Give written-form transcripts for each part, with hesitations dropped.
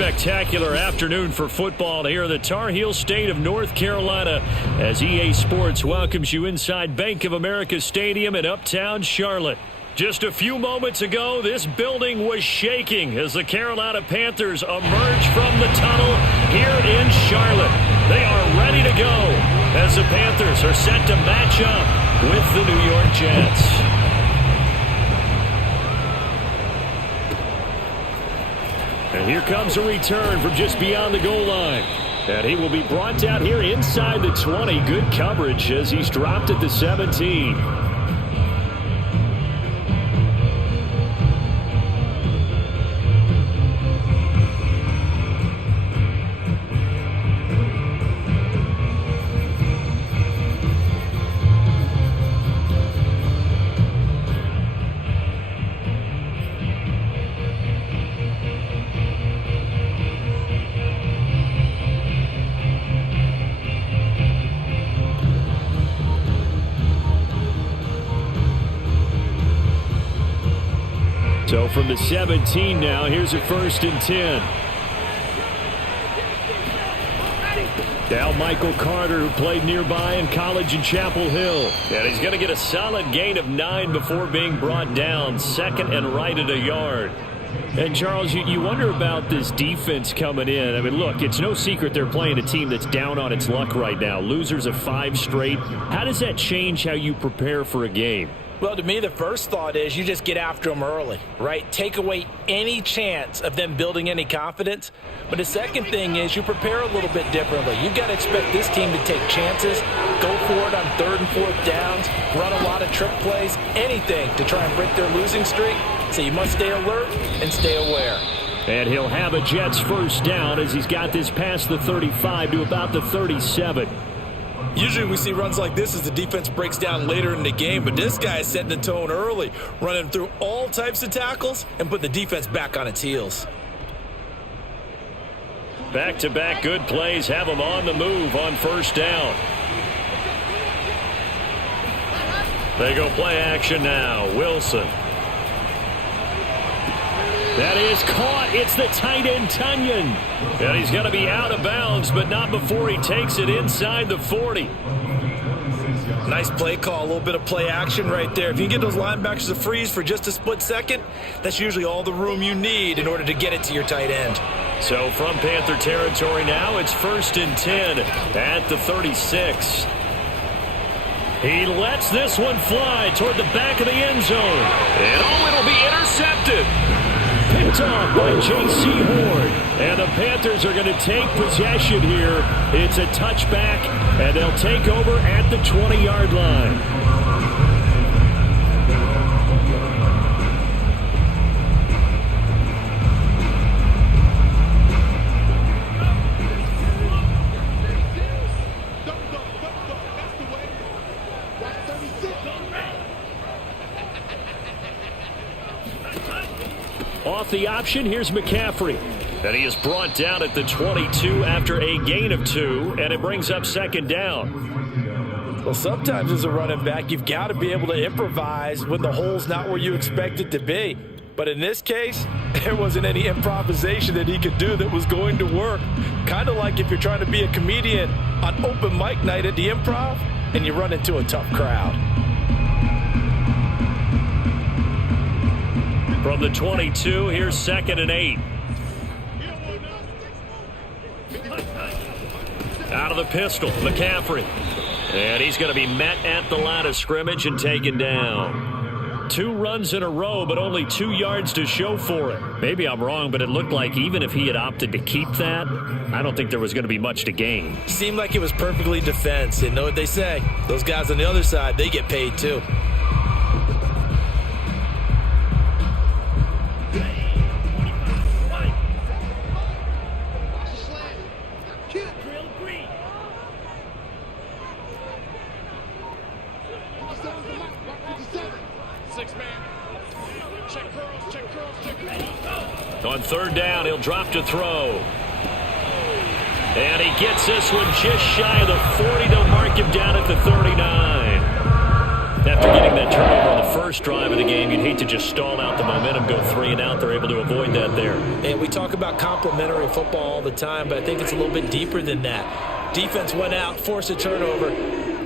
spectacular afternoon for football here in the Tar Heel state of North Carolina as EA Sports welcomes you inside Bank of America Stadium in Uptown Charlotte. Just a few moments ago, this building was shaking as the Carolina Panthers emerge from the tunnel here in Charlotte. They are ready to go as the Panthers are set to match up with the New York Jets. And here comes a return from just beyond the goal line. And he will be brought down here inside the 20. Good coverage as he's dropped at the 17. So from the 17 now, here's a 1st and 10. Now Michael Carter, who played nearby in college in Chapel Hill. And he's going to get a solid gain of 9 before being brought down. 2nd and right at a yard. And, Charles, you wonder about this defense coming in. I mean, look, it's no secret they're playing a team that's down on its luck right now. Losers of 5 straight. How does that change how you prepare for a game? Well, to me, the first thought is you just get after them early, right? Take away any chance of them building any confidence. But the second thing is you prepare a little bit differently. You've got to expect this team to take chances, go for it on 3rd and 4th downs, run a lot of trick plays, anything to try and break their losing streak. So you must stay alert and stay aware. And he'll have a Jets 1st down as he's got this past the 35 to about the 37. Usually we see runs like this as the defense breaks down later in the game, but this guy is setting the tone early, running through all types of tackles and put the defense back on its heels. Back-to-back good plays have them on the move on 1st down. They go play action now. Wilson. That is caught. It's the tight end, Tunyon. And he's going to be out of bounds, but not before he takes it inside the 40. Nice play call, a little bit of play action right there. If you can get those linebackers to freeze for just a split second, that's usually all the room you need in order to get it to your tight end. So from Panther territory now, it's 1st and 10 at the 36. He lets this one fly toward the back of the end zone. And it'll be intercepted. Picked off by J.C. Ward. And the Panthers are going to take possession here. It's a touchback, and they'll take over at the 20-yard line. Off the option, here's McCaffrey. And he is brought down at the 22 after a gain of 2, and it brings up 2nd down. Well, sometimes as a running back, you've got to be able to improvise when the hole's not where you expect it to be. But in this case, there wasn't any improvisation that he could do that was going to work. Kind of like if you're trying to be a comedian on open mic night at the Improv and you run into a tough crowd. From the 22, here's 2nd and 8. Out of the pistol, McCaffrey. And he's going to be met at the line of scrimmage and taken down. 2 runs in a row, but only 2 yards to show for it. Maybe I'm wrong, but it looked like even if he had opted to keep that, I don't think there was going to be much to gain. Seemed like it was perfectly defense. And know what they say? Those guys on the other side, they get paid too. On 3rd down, he'll drop to throw. And he gets this one just shy of the 40. They'll mark him down at the 39. After getting that turnover on the first drive of the game, you'd hate to just stall out the momentum, go 3 and out. They're able to avoid that there. And we talk about complementary football all the time, but I think it's a little bit deeper than that. Defense went out, forced a turnover,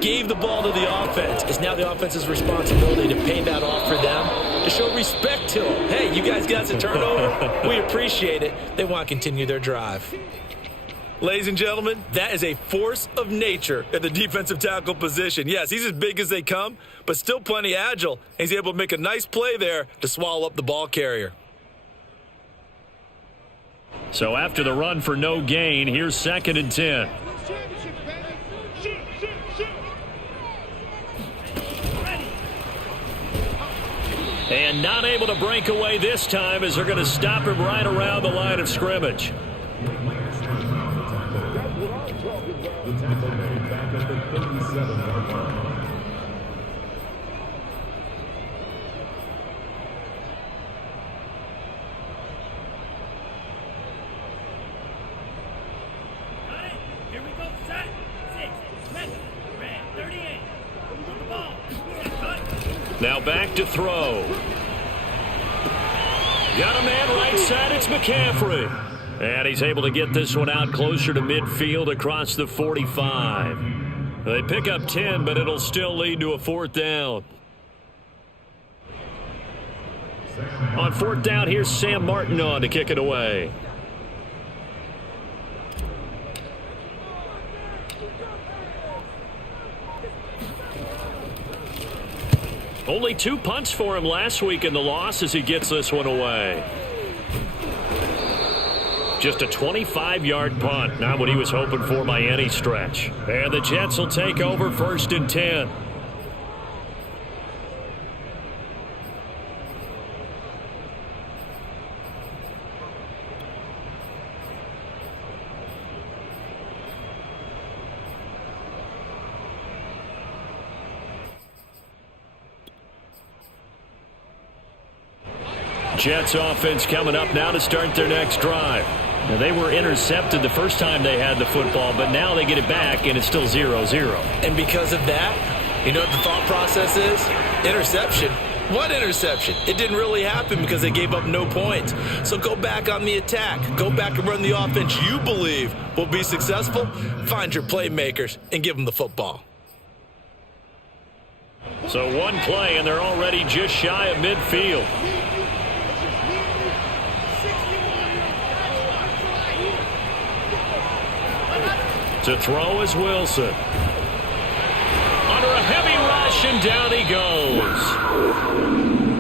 gave the ball to the offense. It's now the offense's responsibility to pay that off for them, to show respect to them. Hey, you guys got a turnover? We appreciate it. They want to continue their drive. Ladies and gentlemen, that is a force of nature at the defensive tackle position. Yes, he's as big as they come, but still plenty agile. He's able to make a nice play there to swallow up the ball carrier. So after the run for no gain, here's 2nd and 10. And not able to break away this time as they're going to stop him right around the line of scrimmage. Now back to throw. Got a man right side. It's McCaffrey. And he's able to get this one out closer to midfield across the 45. They pick up 10, but it'll still lead to a 4th down. On 4th down, here's Sam Martin on to kick it away. Only 2 punts for him last week in the loss as he gets this one away. Just a 25-yard punt, not what he was hoping for by any stretch. And the Jets will take over 1st and 10. Jets offense coming up now to start their next drive. Now, they were intercepted the first time they had the football, but now they get it back, and it's still 0-0. And because of that, you know what the thought process is? Interception. What interception? It didn't really happen because they gave up no points. So go back on the attack. Go back and run the offense you believe will be successful. Find your playmakers and give them the football. So one play, and they're already just shy of midfield. To throw is Wilson. Under a heavy rush, and down he goes.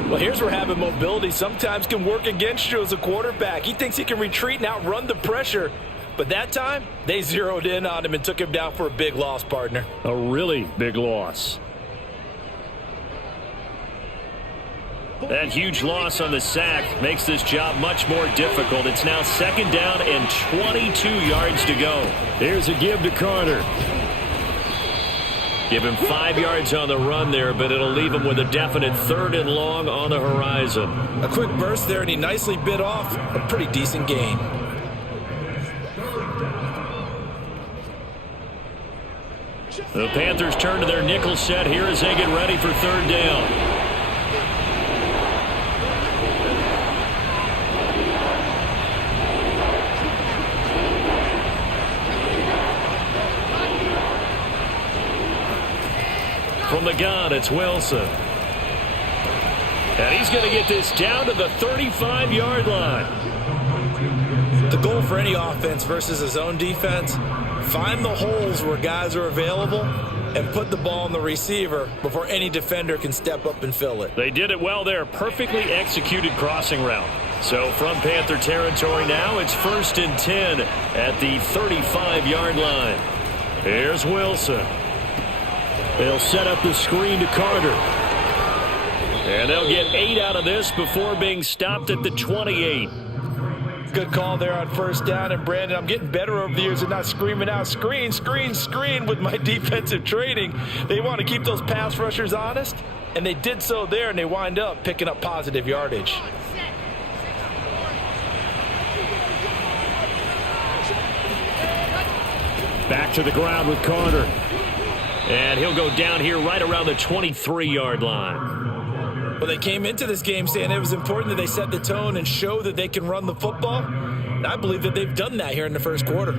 Well, here's where having mobility sometimes can work against you as a quarterback. He thinks he can retreat and outrun the pressure. But that time, they zeroed in on him and took him down for a big loss, partner. A really big loss. That huge loss on the sack makes this job much more difficult. It's now 2nd down and 22 yards to go. Here's a give to Carter. Give him 5 yards on the run there, but it'll leave him with a definite 3rd and long on the horizon. A quick burst there, and he nicely bit off a pretty decent gain. The Panthers turn to their nickel set here as they get ready for 3rd down. From the gun, it's Wilson. And he's going to get this down to the 35-yard line. The goal for any offense versus his own defense, find the holes where guys are available and put the ball on the receiver before any defender can step up and fill it. They did it well there. Perfectly executed crossing route. So from Panther territory now, it's 1st and 10 at the 35-yard line. Here's Wilson. They'll set up the screen to Carter. And they'll get 8 out of this before being stopped at the 28. Good call there on 1st down. And, Brandon, I'm getting better over the years and not screaming out, screen, screen, screen with my defensive training. They want to keep those pass rushers honest, and they did so there, and they wind up picking up positive yardage. Back to the ground with Carter. And he'll go down here right around the 23-yard line. Well, they came into this game saying it was important that they set the tone and show that they can run the football. And I believe that they've done that here in the first quarter.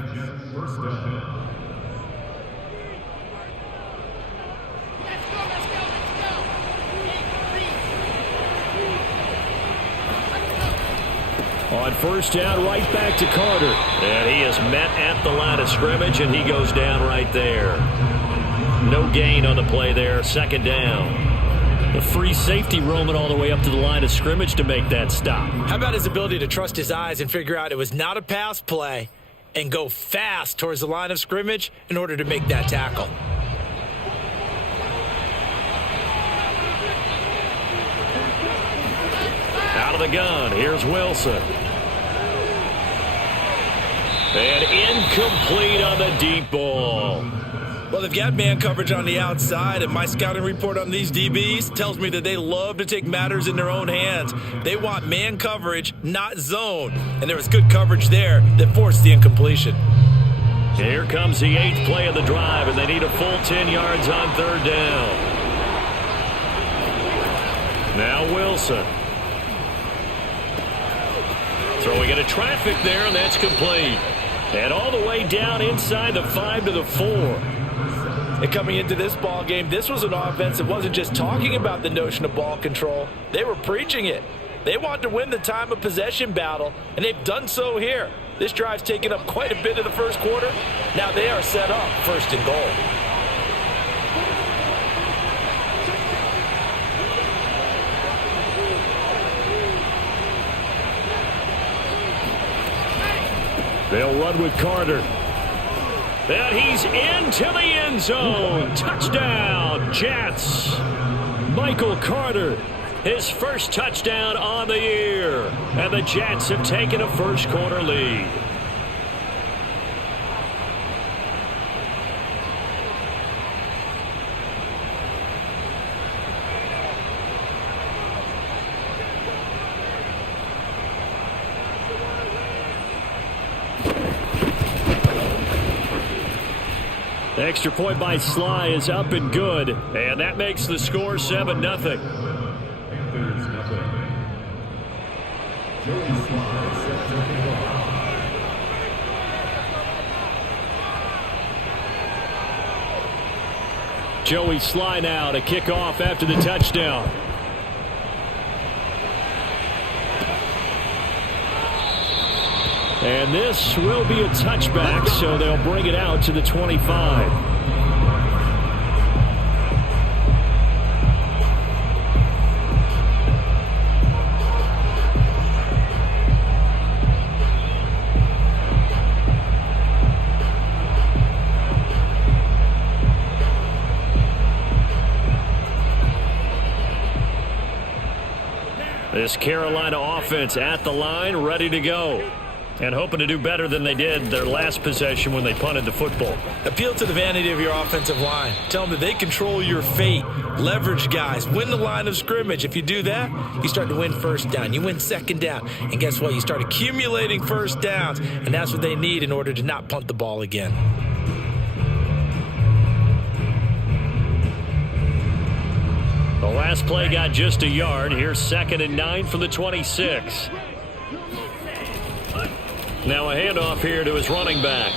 On first down, right back to Carter. And he is met at the line of scrimmage, and he goes down right there. No gain on the play there, second down. The free safety roaming all the way up to the line of scrimmage to make that stop. How about his ability to trust his eyes and figure out it was not a pass play and go fast towards the line of scrimmage in order to make that tackle? Out of the gun, here's Wilson. And incomplete on the deep ball. Well, they've got man coverage on the outside, and my scouting report on these DBs tells me that they love to take matters in their own hands. They want man coverage, not zone. And there was good coverage there that forced the incompletion. Here comes the 8th play of the drive, and they need a full 10 yards on third down. Now Wilson. Throwing into traffic there, and that's complete. And all the way down inside the 5 to the 4. And coming into this ball game, this was an offense that wasn't just talking about the notion of ball control. They were preaching it. They wanted to win the time of possession battle, and they've done so here. This drive's taken up quite a bit of the first quarter. Now they are set up first and goal. They'll run with Carter. And he's into the end zone. Touchdown, Jets. Michael Carter, his first touchdown on the year. And the Jets have taken a first quarter lead. The extra point by Sly is up and good, and that makes the score 7-0. Joey Sly now to kick off after the touchdown. And this will be a touchback, so they'll bring it out to the 25. This Carolina offense at the line, ready to go. And hoping to do better than they did their last possession when they punted the football. Appeal to the vanity of your offensive line. Tell them that they control your fate. Leverage guys. Win the line of scrimmage. If you do that, you start to win first down. You win second down. And guess what? You start accumulating first downs. And that's what they need in order to not punt the ball again. The last play got just a yard. Here's 2nd and 9 from the 26. Now a handoff here to his running back.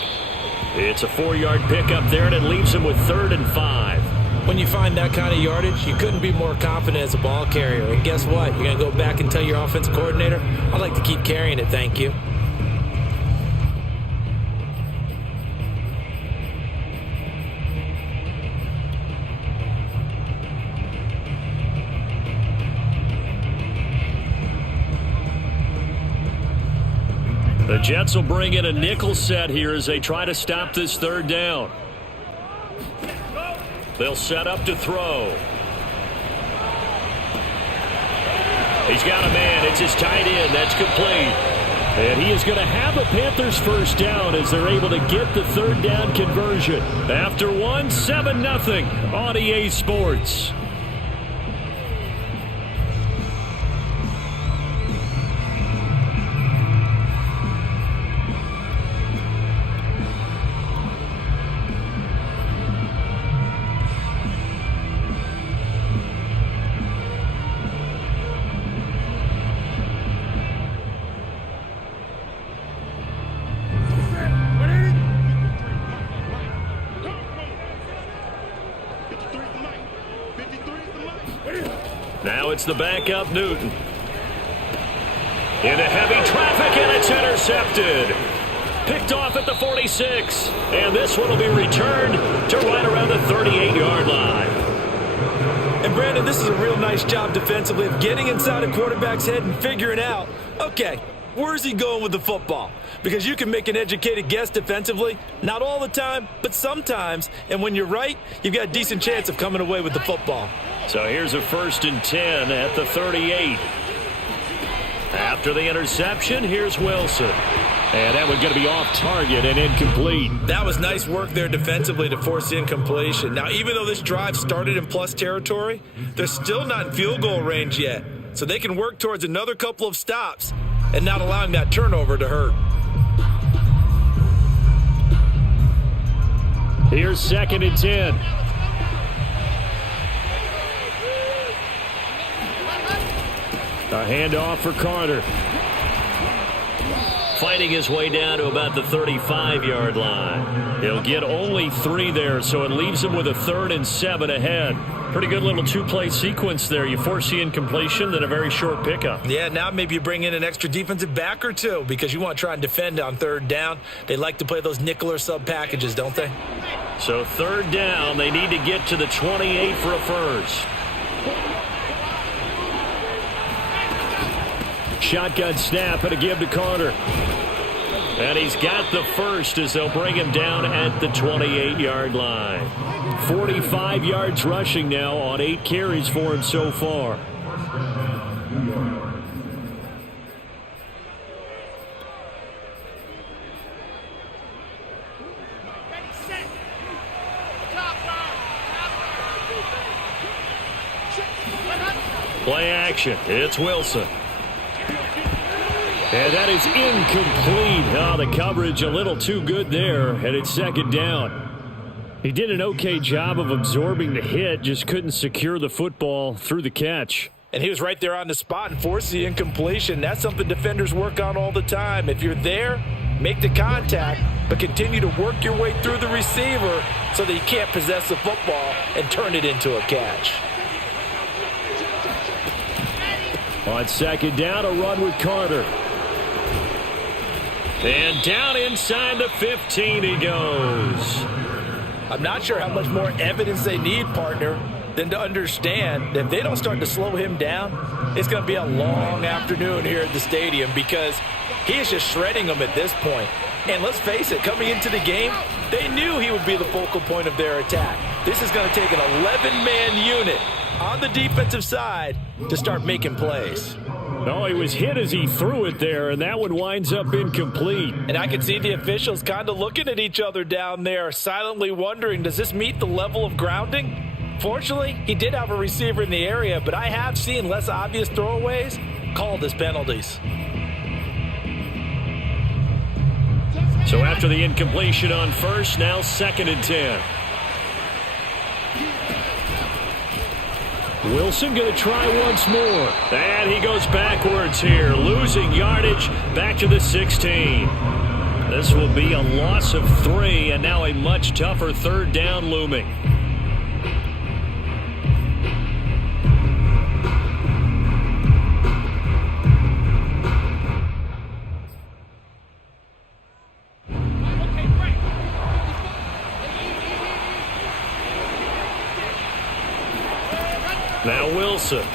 It's a 4-yard pickup there, and it leaves him with 3rd and 5. When you find that kind of yardage, you couldn't be more confident as a ball carrier. And guess what? You're going to go back and tell your offensive coordinator, I'd like to keep carrying it, thank you. The Jets will bring in a nickel set here as they try to stop this third down. They'll set up to throw. He's got a man. It's his tight end. That's complete. And he is going to have a Panthers first down as they're able to get the third down conversion. After 7-0 on EA Sports. it's the backup Newton. Into heavy traffic, and it's intercepted. Picked off at the 46. And this one will be returned to right around the 38-yard line. And Brandon, this is a real nice job defensively of getting inside a quarterback's head and figuring out, okay, where's he going with the football? Because you can make an educated guess defensively, not all the time, but sometimes. And when you're right, you've got a decent chance of coming away with the football. So here's a 1st and 10 at the 38. After the interception, here's Wilson. And that one's going to be off target and incomplete. That was nice work there defensively to force the incompletion. Now, even though this drive started in plus territory, they're still not in field goal range yet. So they can work towards another couple of stops and not allowing that turnover to hurt. Here's 2nd and 10. A handoff for Carter. Fighting his way down to about the 35-yard line. He'll get only 3 there, so it leaves him with a 3rd and 7 ahead. Pretty good little 2-play sequence there. You force the incompletion, then a very short pickup. Yeah, now maybe you bring in an extra defensive back or two because you want to try and defend on 3rd down. They like to play those nickel or sub packages, don't they? So 3rd down, they need to get to the 28 for a first. Shotgun snap and a give to Carter. And he's got the first as they'll bring him down at the 28-yard line. 45 yards rushing now on 8 carries for him so far. Play action. It's Wilson. And that is incomplete. Oh, the coverage a little too good there, and it's 2nd down. He did an okay job of absorbing the hit, just couldn't secure the football through the catch. And he was right there on the spot and forced the incompletion. That's something defenders work on all the time. If you're there, make the contact, but continue to work your way through the receiver so that you can't possess the football and turn it into a catch. On 2nd down, a run with Carter. And down inside the 15 he goes. I'm not sure how much more evidence they need, partner, than to understand that if they don't start to slow him down, it's going to be a long afternoon here at the stadium because he is just shredding them at this point. And let's face it, coming into the game, they knew he would be the focal point of their attack. This is going to take an 11-man unit on the defensive side to start making plays. No, he was hit as he threw it there, and that one winds up incomplete. And I can see the officials kind of looking at each other down there, silently wondering, does this meet the level of grounding? Fortunately, he did have a receiver in the area, but I have seen less obvious throwaways called as penalties. So after the incompletion on first, now 2nd and 10. Wilson going to try once more. And he goes backwards here, losing yardage back to the 16. This will be a loss of 3, and now a much tougher 3rd down looming. Now Wilson.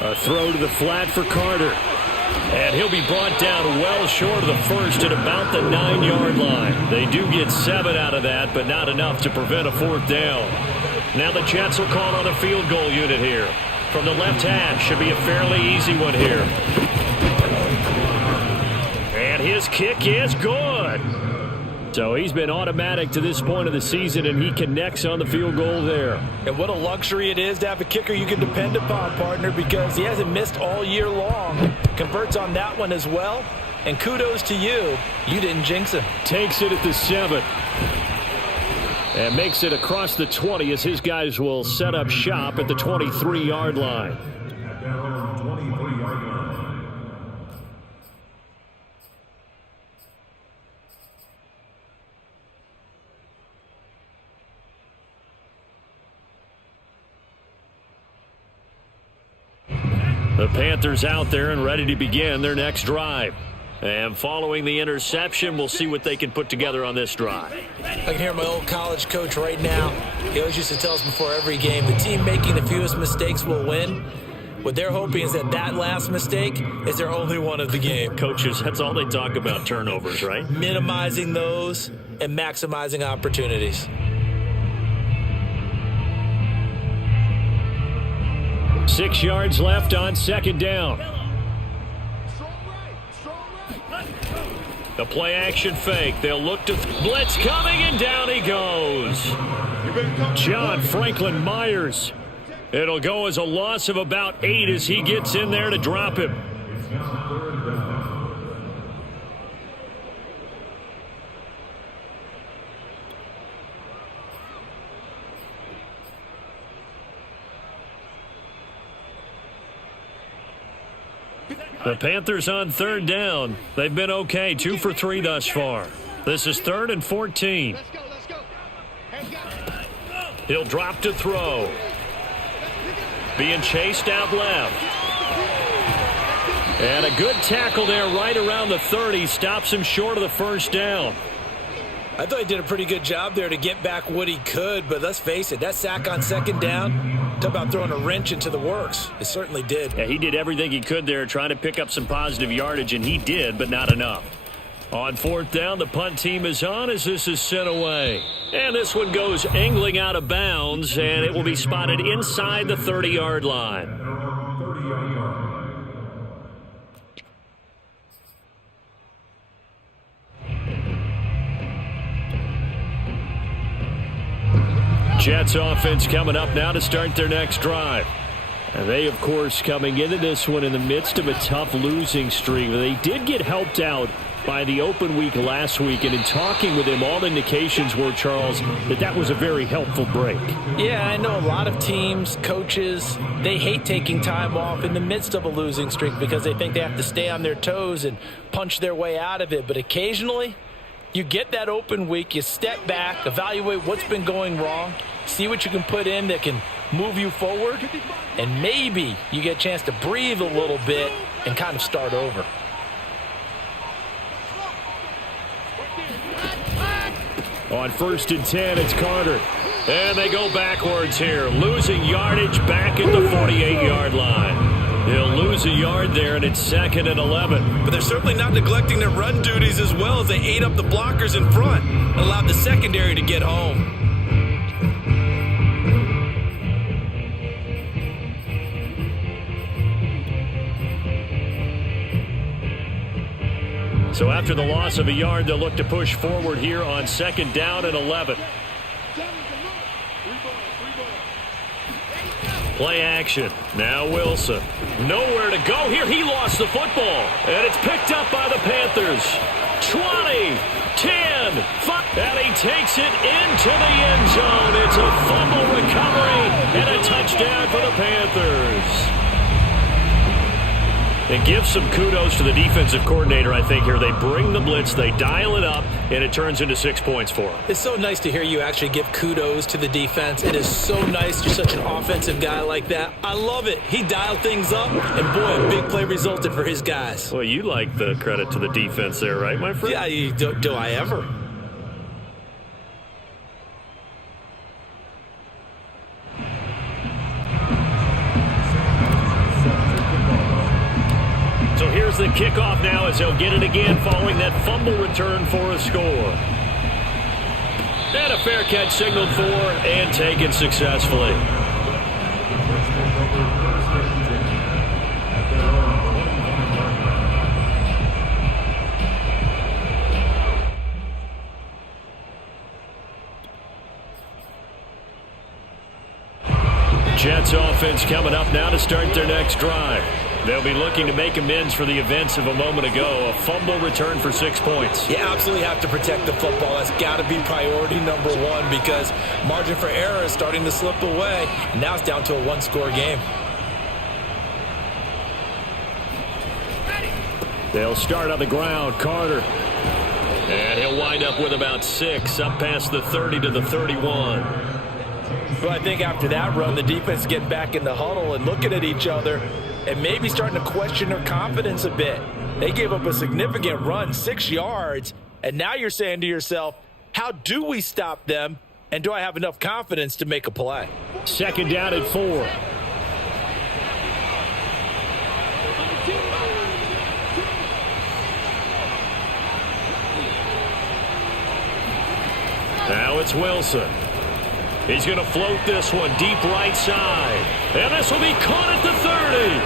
A throw to the flat for Carter. And he'll be brought down well short of the first at about the 9-yard line. They do get 7 out of that, but not enough to prevent a 4th down. Now the Jets will call on a field goal unit here. From the left hash, should be a fairly easy one here. And his kick is good. So he's been automatic to this point of the season, and he connects on the field goal there. And what a luxury it is to have a kicker you can depend upon, partner, because he hasn't missed all year long. Converts on that one as well. And kudos to you. You didn't jinx him. Takes it at the 7. And makes it across the 20 as his guys will set up shop at the 23-yard line. The Panthers out there and ready to begin their next drive. And following the interception, we'll see what they can put together on this drive. I can hear my old college coach right now. He always used to tell us before every game, the team making the fewest mistakes will win. What they're hoping is that last mistake is their only one of the game. Coaches, that's all they talk about, turnovers, right? Minimizing those and maximizing opportunities. Six yards left on second down. The play action fake. They'll look to blitz coming, and down he goes. John Franklin Myers. It'll go as a loss of about 8 as he gets in there to drop him. The Panthers on third down. They've been okay, 2 for 3 thus far. This is 3rd and 14. He'll drop to throw. Being chased out left. And a good tackle there right around the 30. Stops him short of the first down. I thought he did a pretty good job there to get back what he could, but let's face it, that sack on second down, talk about throwing a wrench into the works. It certainly did. Yeah, he did everything he could there trying to pick up some positive yardage, and he did, but not enough. On fourth down, the punt team is on as this is sent away. And this one goes angling out of bounds, and it will be spotted inside the 30-yard line. Jets offense coming up now to start their next drive. And they, of course, coming into this one in the midst of a tough losing streak. They did get helped out by the open week last week, and in talking with him, all indications were, Charles, that was a very helpful break. Yeah, I know a lot of teams, coaches, they hate taking time off in the midst of a losing streak because they think they have to stay on their toes and punch their way out of it. But occasionally, you get that open week, you step back, evaluate what's been going wrong, see what you can put in that can move you forward, and maybe you get a chance to breathe a little bit and kind of start over. On 1st and 10, it's Carter. And they go backwards here, losing yardage back at the 48-yard line. He'll lose a yard there, and it's 2nd and 11. But they're certainly not neglecting their run duties as well as they ate up the blockers in front and allowed the secondary to get home. So after the loss of a yard, they'll look to push forward here on 2nd down and 11. Play action. Now Wilson. Nowhere to go here. He lost the football. And it's picked up by the Panthers. 20, 10, 5. And he takes it into the end zone. It's a fumble recovery and a touchdown for the Panthers. And give some kudos to the defensive coordinator, I think, here. They bring the blitz, they dial it up, and it turns into 6 points for them. It's so nice to hear you actually give kudos to the defense. It is so nice. You're such an offensive guy like that. I love it. He dialed things up, and boy, a big play resulted for his guys. Well, you like the credit to the defense there, right, my friend? Yeah, do I ever? So here's the kickoff now as they'll get it again following that fumble return for a score. And a fair catch signaled for and taken successfully. Jets offense coming up now to start their next drive. They'll be looking to make amends for the events of a moment ago. A fumble return for 6 points. You absolutely have to protect the football. That's got to be priority number one because margin for error is starting to slip away. And now it's down to a one-score game. They'll start on the ground. Carter. And he'll wind up with about 6, up past the 30 to the 31. Well, I think after that run, the defense get back in the huddle and looking at each other. and maybe starting to question their confidence a bit. They gave up a significant run, 6 yards, and now you're saying to yourself, how do we stop them, and do I have enough confidence to make a play? Second down at 4. Now it's Wilson. He's going to float this one deep right side. And this will be caught at the 30.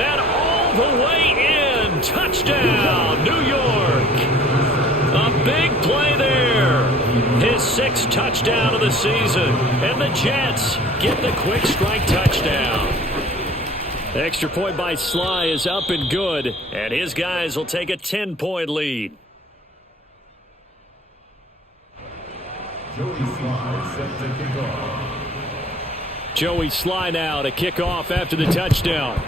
And all the way in. Touchdown, New York. A big play there. His 6th touchdown of the season. And the Jets get the quick strike touchdown. Extra point by Sly is up and good. And his guys will take a 10-point lead. Joey Sly now to kick off after the touchdown.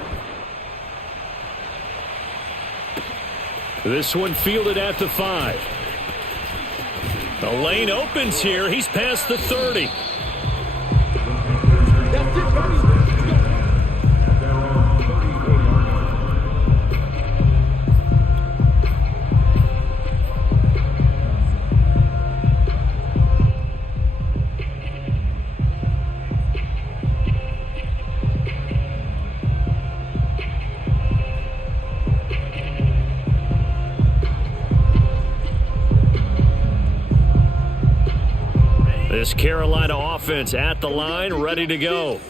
This one fielded at the 5. The lane opens here. He's past the 30. This Carolina offense at the line, ready to go.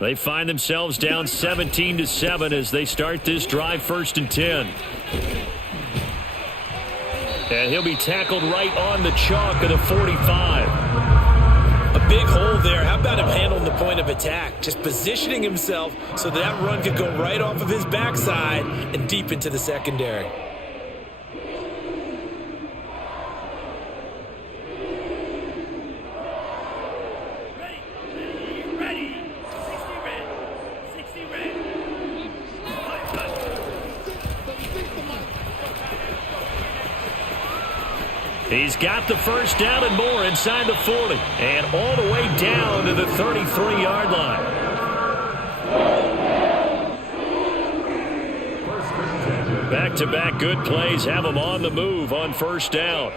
They find themselves down 17-7 as they start this drive, 1st and 10. And he'll be tackled right on the chalk of the 45. A big hole there. How about him handling the point of attack? Just positioning himself so that run could go right off of his backside and deep into the secondary. He's got the first down and more inside the 40. And all the way down to the 33-yard line. Back-to-back good plays have him on the move on 1st down.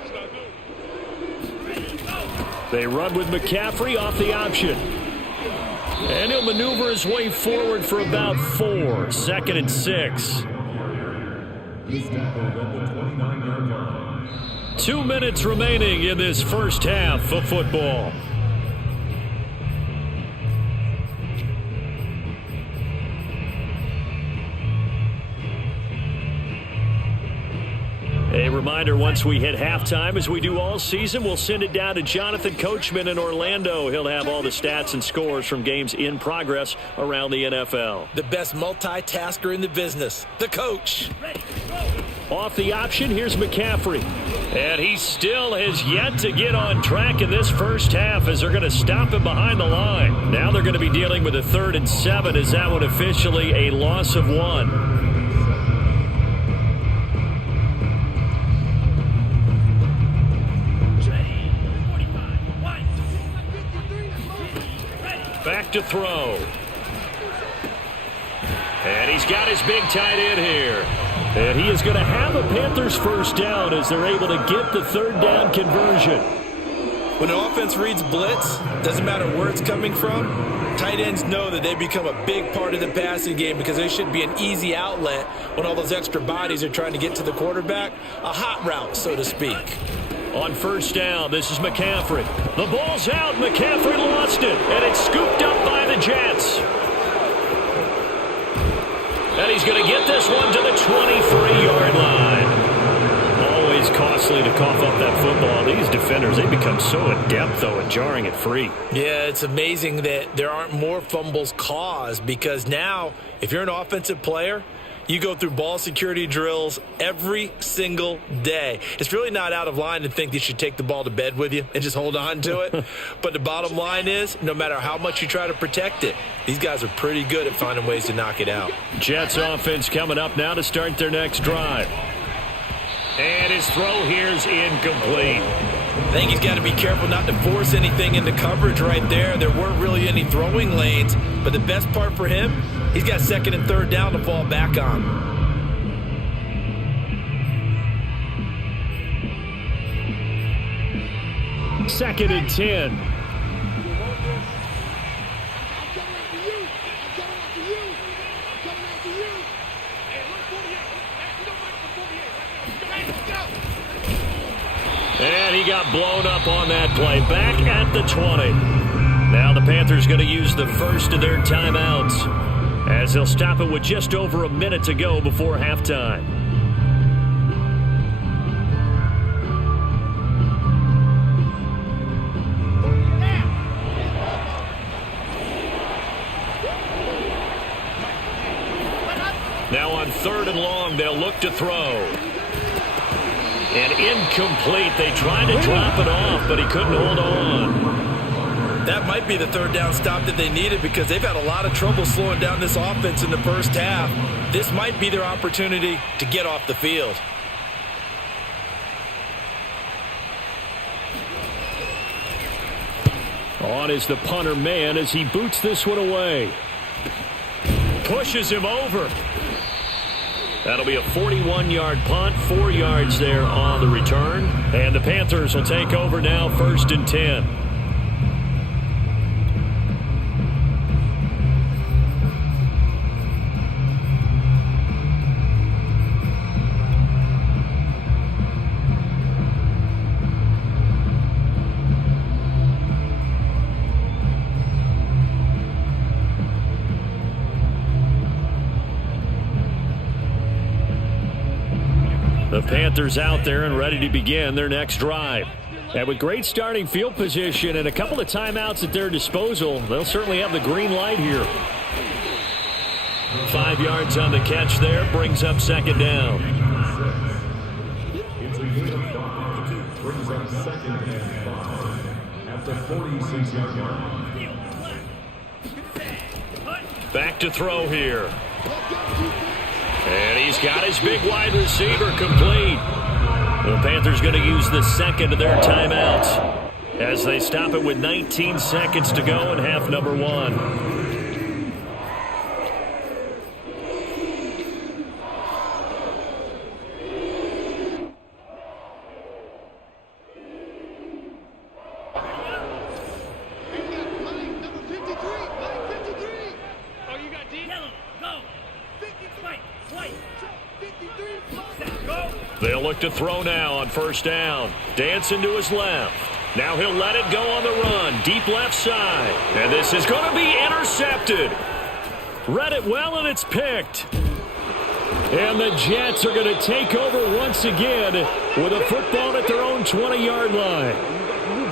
They run with McCaffrey off the option. And he'll maneuver his way forward for about 4. 2nd and 6. 2 minutes remaining in this first half of football. A reminder, once we hit halftime, as we do all season, we'll send it down to Jonathan Coachman in Orlando. He'll have all the stats and scores from games in progress around the NFL. The best multitasker in the business, the coach. Off the option, here's McCaffrey. And he still has yet to get on track in this first half as they're going to stop him behind the line. Now they're going to be dealing with a 3rd and 7. Is that one officially a loss of 1? Back to throw. And he's got his big tight end here. And he is going to have a Panthers first down as they're able to get the 3rd down conversion. When an offense reads blitz, doesn't matter where it's coming from, tight ends know that they become a big part of the passing game because they should be an easy outlet when all those extra bodies are trying to get to the quarterback. A hot route, so to speak. On 1st down, this is McCaffrey. The ball's out. McCaffrey lost it, and it's scooped up by the Jets. And he's going to get this one to the 23-yard line. Always costly to cough up that football. These defenders, they become so adept, though, at jarring it free. Yeah, it's amazing that there aren't more fumbles caused because now, if you're an offensive player, you go through ball security drills every single day. It's really not out of line to think you should take the ball to bed with you and just hold on to it. But the bottom line is, no matter how much you try to protect it, these guys are pretty good at finding ways to knock it out. Jets offense coming up now to start their next drive. And his throw here is incomplete. I think he's got to be careful not to force anything into coverage right there. There weren't really any throwing lanes, but the best part for him, he's got second and third down to fall back on. Second and 10. And he got blown up on that play. Back at the 20. Now the Panthers going to use the first of their timeouts as they'll stop it with just over a minute to go before halftime. Now on third and long, they'll look to throw. And incomplete. They tried to drop it off, but he couldn't hold on. That might be the third down stop that they needed because they've had a lot of trouble slowing down this offense in the first half. This might be their opportunity to get off the field. On is the punter man as he boots this one away. Pushes him over. That'll be a 41-yard punt, 4 yards there on the return. And the Panthers will take over now, first and 10. The Panthers out there and ready to begin their next drive. And with great starting field position and a couple of timeouts at their disposal, they'll certainly have the green light here. 5 yards on the catch there, brings up second down. It's a gain of 5. Brings up second and 5 at the 46-yard line. Back to throw here. And he's got his big wide receiver complete. The Panthers going to use the second of their timeouts as they stop it with 19 seconds to go in half number 1. They'll look to throw now on first down. Dancing to his left. Now he'll let it go on the run. Deep left side. And this is going to be intercepted. Read it well, and it's picked. And the Jets are going to take over once again with a football at their own 20-yard line.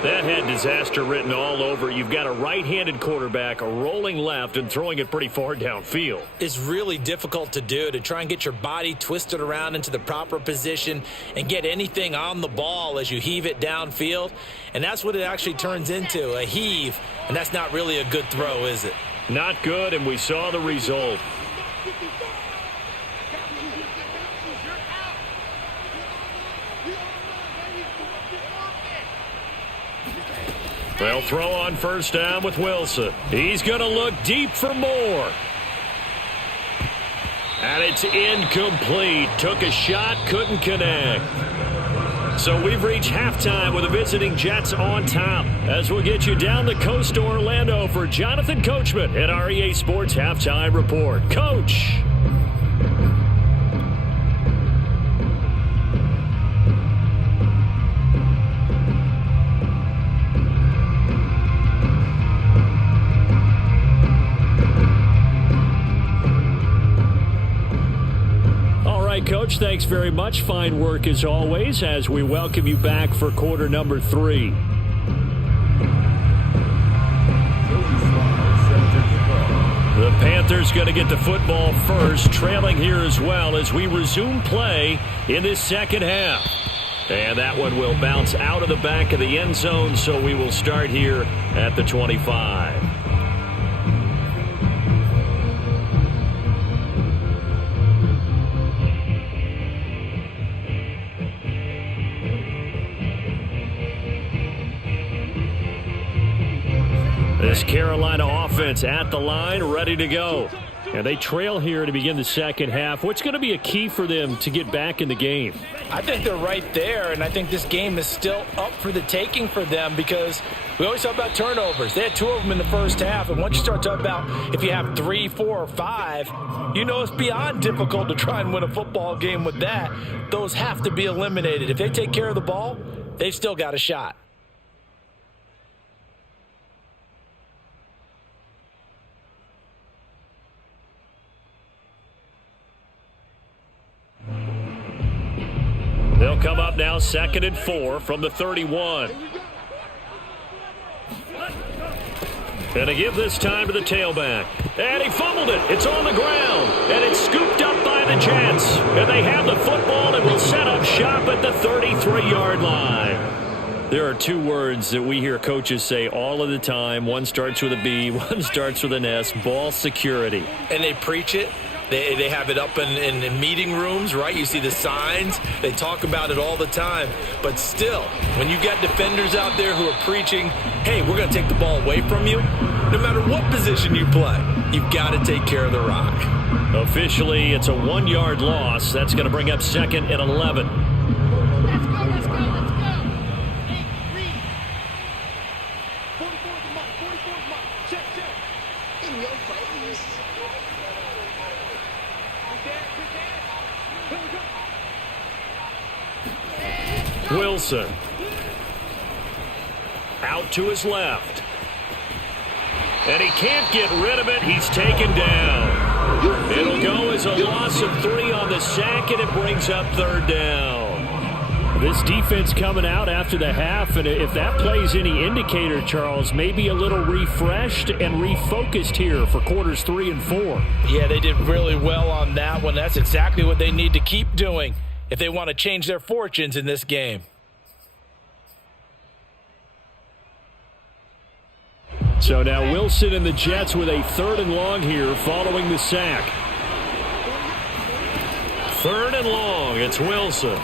That had disaster written all over. You've got a right-handed quarterback, a rolling left, and throwing it pretty far downfield. It's really difficult to do, to try and get your body twisted around into the proper position and get anything on the ball as you heave it downfield. And that's what it actually turns into, a heave. And that's not really a good throw, is it? Not good, and we saw the result. They'll throw on first down with Wilson. He's going to look deep for more. And it's incomplete. Took a shot, couldn't connect. So we've reached halftime with the visiting Jets on top. As we'll get you down the coast to Orlando for Jonathan Coachman at our EA Sports Halftime Report. Coach. Coach, thanks very much. Fine work as always as we welcome you back for quarter number 3. The Panthers going to get the football first, trailing here as well as we resume play in this second half. And that one will bounce out of the back of the end zone, so we will start here at the 25. This Carolina offense at the line, ready to go. And they trail here to begin the second half. What's going to be a key for them to get back in the game? I think they're right there, and I think this game is still up for the taking for them because we always talk about turnovers. They had 2 of them in the first half, and once you start talking about if you have 3, 4, or 5, you know it's beyond difficult to try and win a football game with that. Those have to be eliminated. If they take care of the ball, they've still got a shot. They'll come up now 2nd and 4 from the 31. And to give this time to the tailback. And he fumbled it. It's on the ground. And it's scooped up by the Jets. And they have the football and will set up shop at the 33-yard line. There are 2 words that we hear coaches say all of the time. One starts with a B, one starts with an S. Ball security. And they preach it. They have it up in meeting rooms, right? You see the signs. They talk about it all the time. But still, when you got defenders out there who are preaching, hey, we're going to take the ball away from you, no matter what position you play, you've got to take care of the rock. Officially, it's a 1-yard loss. That's going to bring up 2nd and 11. Let's go. Read. 44 mark. Check. In your face. Wilson. Out to his left. And he can't get rid of it. He's taken down. It'll go as a loss of 3 on the sack, and it brings up 3rd down. This defense coming out after the half, and if that plays any indicator, Charles, maybe a little refreshed and refocused here for quarters 3 and 4. Yeah, they did really well on that one. That's exactly what they need to keep doing if they want to change their fortunes in this game. So now Wilson and the Jets with a 3rd and long here following the sack. 3rd and long. It's Wilson.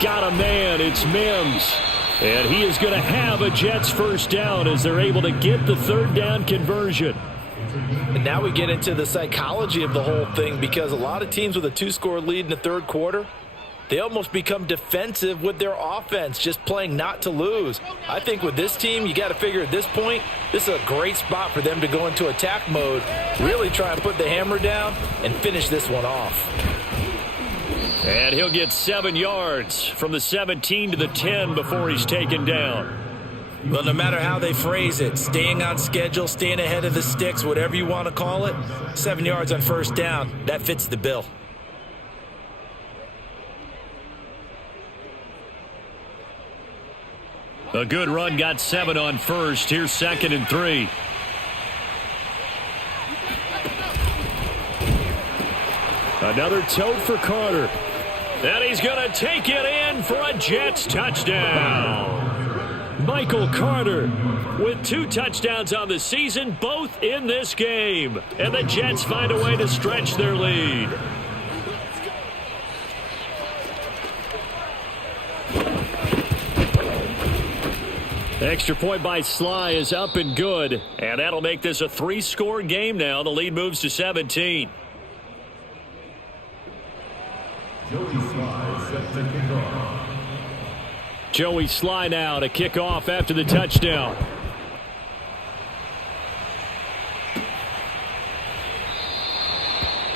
Got a man. It's Mims. And he is going to have a Jets first down as they're able to get the 3rd down conversion. And now we get into the psychology of the whole thing because a lot of teams with a 2-score lead in the 3rd quarter, they almost become defensive with their offense, just playing not to lose. I think with this team, you got to figure at this point, this is a great spot for them to go into attack mode, really try and put the hammer down and finish this one off. And he'll get 7 yards from the 17 to the 10 before he's taken down. Well, no matter how they phrase it, staying on schedule, staying ahead of the sticks, whatever you want to call it, 7 yards on first down, that fits the bill. A good run got 7 on first. Here's 2nd and 3. Another tote for Carter. And he's going to take it in for a Jets touchdown. Michael Carter with 2 touchdowns on the season, both in this game. And the Jets find a way to stretch their lead. Extra point by Sly is up and good. And that'll make this a 3-score game now. The lead moves to 17. Joey Sly set to kick off. Joey Sly now to kick off after the touchdown.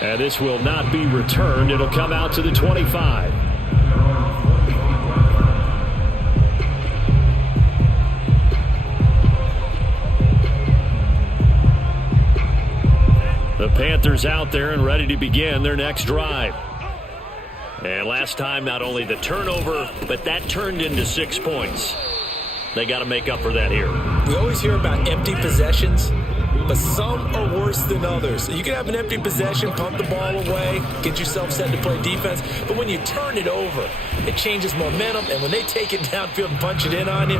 And this will not be returned. It'll come out to the 25. The Panthers out there and ready to begin their next drive. And last time, not only the turnover, but that turned into 6 points. They got to make up for that here. We always hear about empty possessions, but some are worse than others. You can have an empty possession, pump the ball away, get yourself set to play defense, but when you turn it over, it changes momentum, and when they take it downfield and punch it in on you,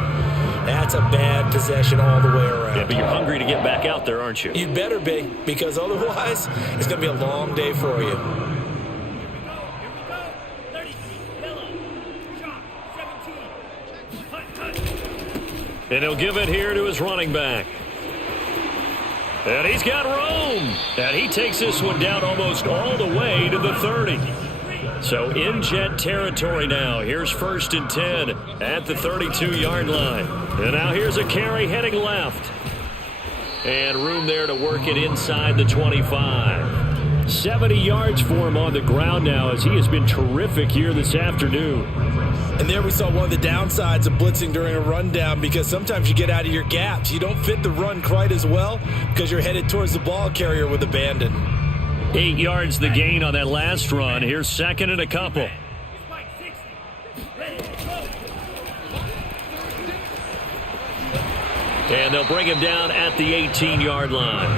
that's a bad possession all the way around. Yeah, but you're hungry to get back out there, aren't you? You better be, because otherwise, it's going to be a long day for you. And he'll give it here to his running back. And he's got room. And he takes this one down almost all the way to the 30. So in Jet territory now. Here's 1st and 10 at the 32-yard line. And now here's a carry heading left. And room there to work it inside the 25. 70 yards for him on the ground now as he has been terrific here this afternoon. And there we saw one of the downsides of blitzing during a rundown, because sometimes you get out of your gaps. You don't fit the run quite as well because you're headed towards the ball carrier with abandon. 8 yards the gain on that last run. Here's 2nd and a couple. And they'll bring him down at the 18-yard line.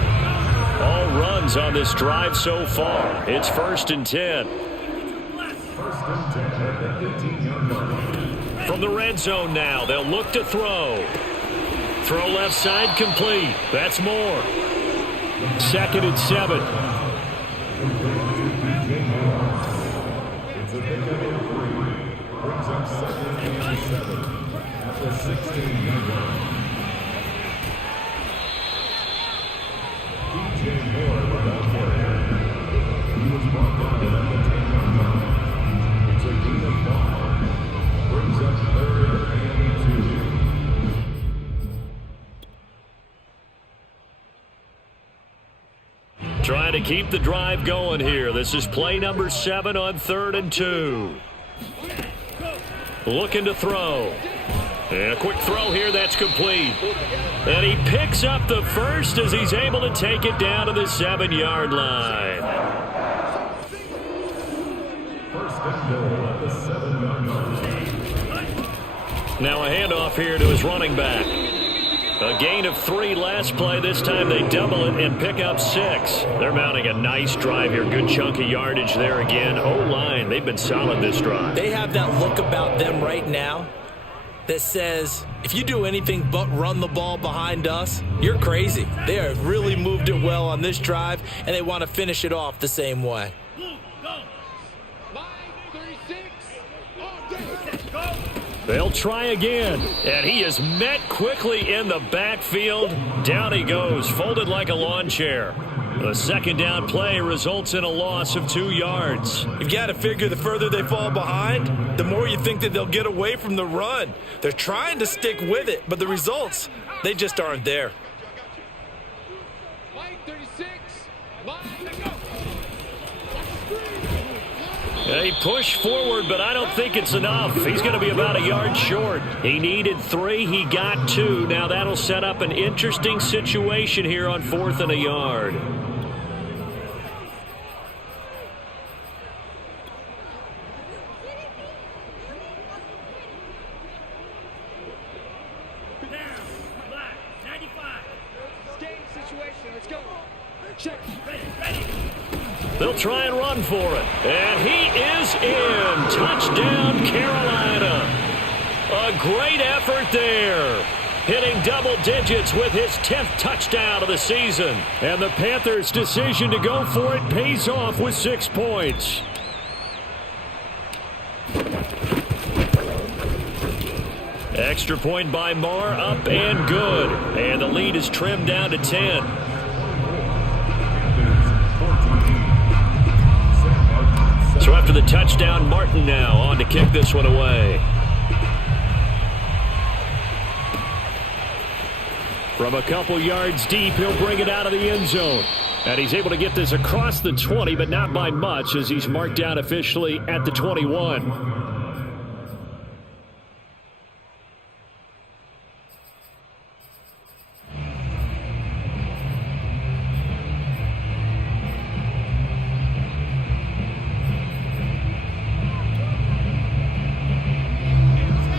All runs on this drive so far. It's 1st and 10. From the red zone now, they'll look to throw. Throw left side complete. That's more. 2nd and 7. It's a pickup of 3. Brings up 2nd and 7 at the 16-yard line. DJ Moore without carry. He was brought down at the 10-yard line. It's a gain of 5. Brings up 3rd and 2. Trying to keep the drive going here. This is play number 7 on 3rd and 2. Looking to throw. And a quick throw here, that's complete. And he picks up the first as he's able to take it down to the 7-yard line. 1st and goal at the 7-yard line. Now a handoff here to his running back. A gain of 3 last play. This time they double it and pick up 6. They're mounting a nice drive here. Good chunk of yardage there again. O-line, they've been solid this drive. They have that look about them right now that says, if you do anything but run the ball behind us, you're crazy. They have really moved it well on this drive, and they want to finish it off the same way. They'll try again, and he is met quickly in the backfield. Down he goes, folded like a lawn chair. The 2nd down play results in a loss of 2 yards. You've got to figure the further they fall behind, the more you think that they'll get away from the run. They're trying to stick with it, but the results, they just aren't there. They push forward, but I don't think it's enough. He's going to be about a yard short. He needed 3. He got 2. Now that'll set up an interesting situation here on 4th and a yard. They'll try and run for it. And he is in. Touchdown, Carolina. A great effort there. Hitting double digits with his 10th touchdown of the season. And the Panthers' decision to go for it pays off with 6 points. Extra point by Marr, up and good. And the lead is trimmed down to 10. So after the touchdown, Martin now on to kick this one away. From a couple yards deep, he'll bring it out of the end zone. And he's able to get this across the 20, but not by much, as he's marked down officially at the 21.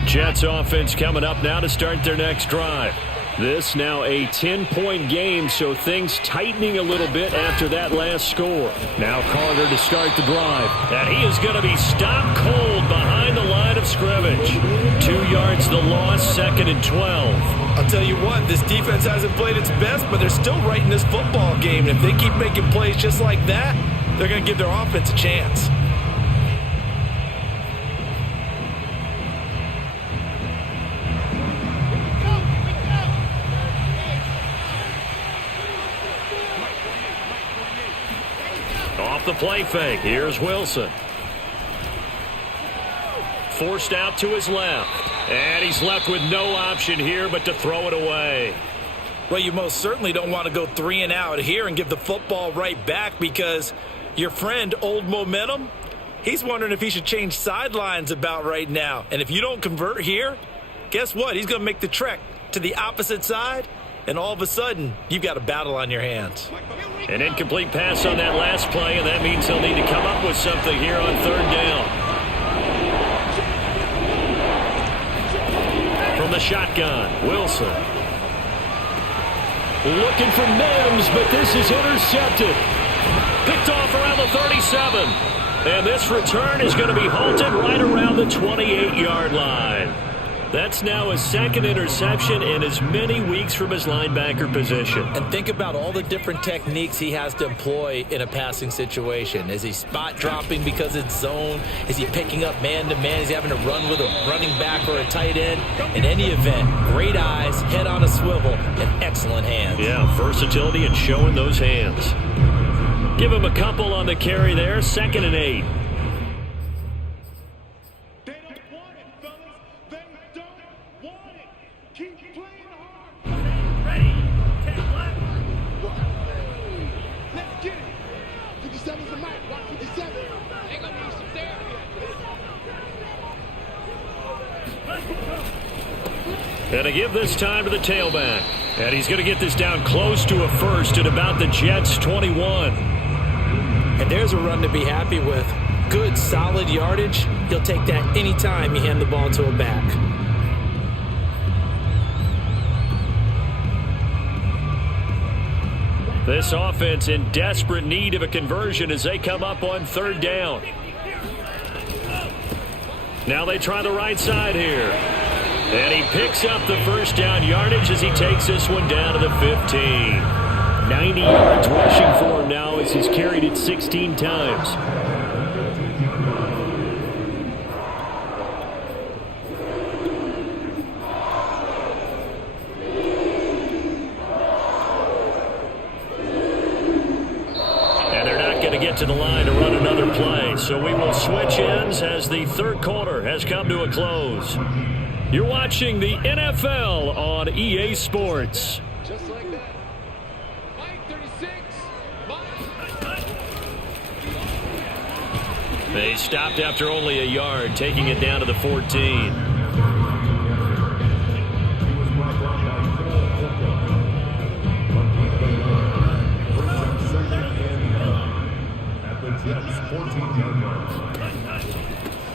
Jets offense coming up now to start their next drive. This now a 10-point game, so things tightening a little bit after that last score. Now Carter to start the drive. And he is going to be stopped cold behind the line of scrimmage. 2 yards the loss, 2nd and 12. I'll tell you what, this defense hasn't played its best, but they're still right in this football game. And if they keep making plays just like that, they're going to give their offense a chance. the play fake. Here's Wilson. Forced out to his left. And he's left with no option here but to throw it away. Well, you most certainly don't want to go 3 and out here and give the football right back, because your friend, Old Momentum, he's wondering if he should change sidelines about right now. And if you don't convert here, guess what? He's going to make the trek to the opposite side, and all of a sudden, you've got a battle on your hands. An incomplete pass on that last play, and that means he'll need to come up with something here on 3rd down. From the shotgun, Wilson. Looking for Mims, but this is intercepted. Picked off around the 37. And this return is going to be halted right around the 28-yard line. That's now his 2nd interception in as many weeks from his linebacker position. And think about all the different techniques he has to employ in a passing situation. Is he spot dropping because it's zone? Is he picking up man-to-man? Is he having to run with a running back or a tight end? In any event, great eyes, head on a swivel, and excellent hands. Yeah, versatility and showing those hands. Give him a couple on the carry there, 2nd and 8. And to give this time to the tailback. And he's going to get this down close to a first at about the Jets' 21. And there's a run to be happy with. Good, solid yardage. He'll take that anytime you hand the ball to a back. This offense in desperate need of a conversion as they come up on 3rd down. Now they try the right side here. And he picks up the first down yardage as he takes this one down to the 15. 90 yards rushing for him now as he's carried it 16 times. And they're not going to get to the line to run another play. So we will switch ends as the 3rd quarter has come to a close. You're watching the NFL on EA Sports. Just like that. Mike 36. They stopped after only a yard, taking it down to the 14.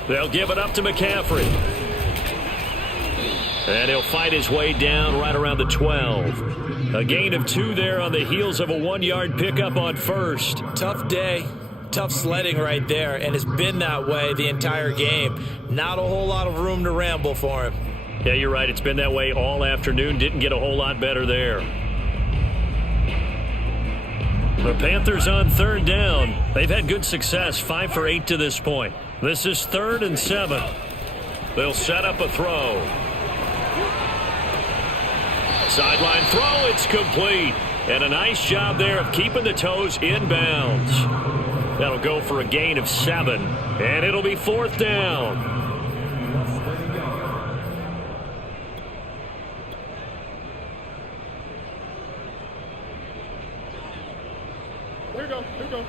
They'll give it up to McCaffrey. And he'll fight his way down right around the 12. A gain of 2 there on the heels of a 1-yard pickup on first. Tough day, tough sledding right there, and it's been that way the entire game. Not a whole lot of room to ramble for him. Yeah, you're right. It's been that way all afternoon. Didn't get a whole lot better there. The Panthers on 3rd down. They've had good success, 5 for 8 to this point. This is 3rd and 7. They'll set up a throw. Sideline throw, it's complete. And a nice job there of keeping the toes inbounds. That'll go for a gain of 7. And it'll be 4th down. Here we go. Here we go.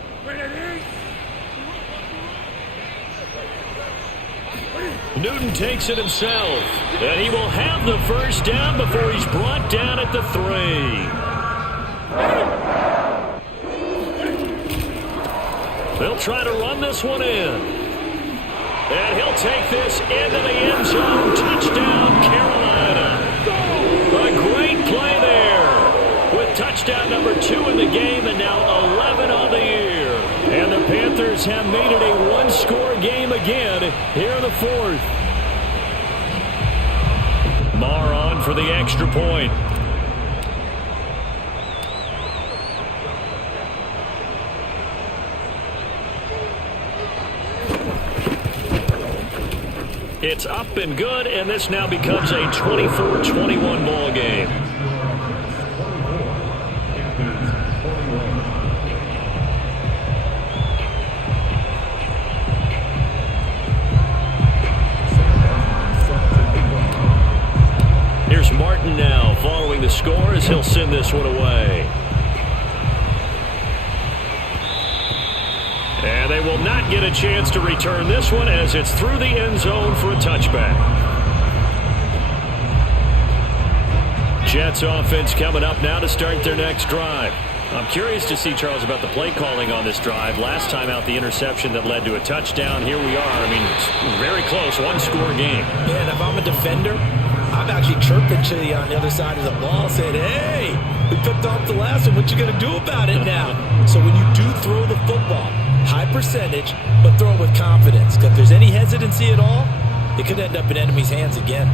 Newton takes it himself, and he will have the first down before he's brought down at the 3. They'll try to run this one in. And he'll take this into the end zone. Touchdown, Carolina. A great play there with touchdown number 2 in the game and now 11 on the year. And the Panthers have made it a 1-score game again here in the 4th. Marr on for the extra point. It's up and good, and this now becomes a 24-21 ball game. MADDEN now following the score as he'll send this one away. And they will not get a chance to return this one as it's through the end zone for a touchback. Jets offense coming up now to start their next drive. I'm curious to see, Charles, about the play calling on this drive. Last time out, the interception that led to a touchdown. Here we are. I mean, it's very close, one-score game. Yeah, and if I'm a defender, I'm actually chirping to you on the other side of the ball, saying, hey, we picked off the last one. What you going to do about it now? So when you do throw the football, high percentage, but throw it with confidence. Because if there's any hesitancy at all, it could end up in enemy's hands again.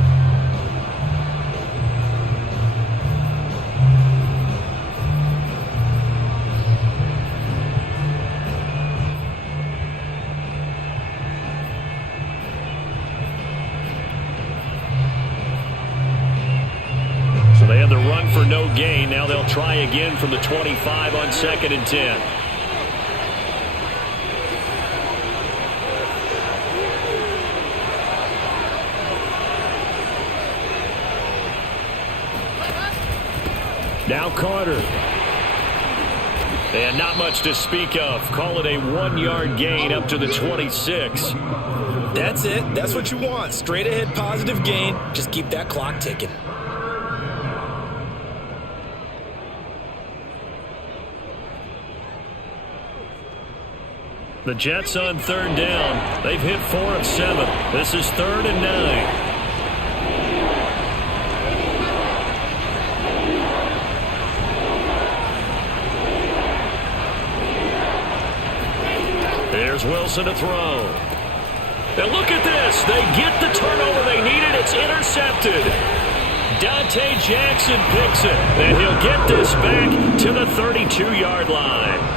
They had the run for no gain. Now they'll try again from the 25 on 2nd and 10. Now Carter. And not much to speak of. Call it a 1-yard gain up to the 26. That's it. That's what you want. Straight ahead positive gain. Just keep that clock ticking. The Jets on 3rd down. They've hit 4 of 7. This is 3rd and 9. There's Wilson to throw. And look at this. They get the turnover they needed. It's intercepted. Dante Jackson picks it. And he'll get this back to the 32-yard line.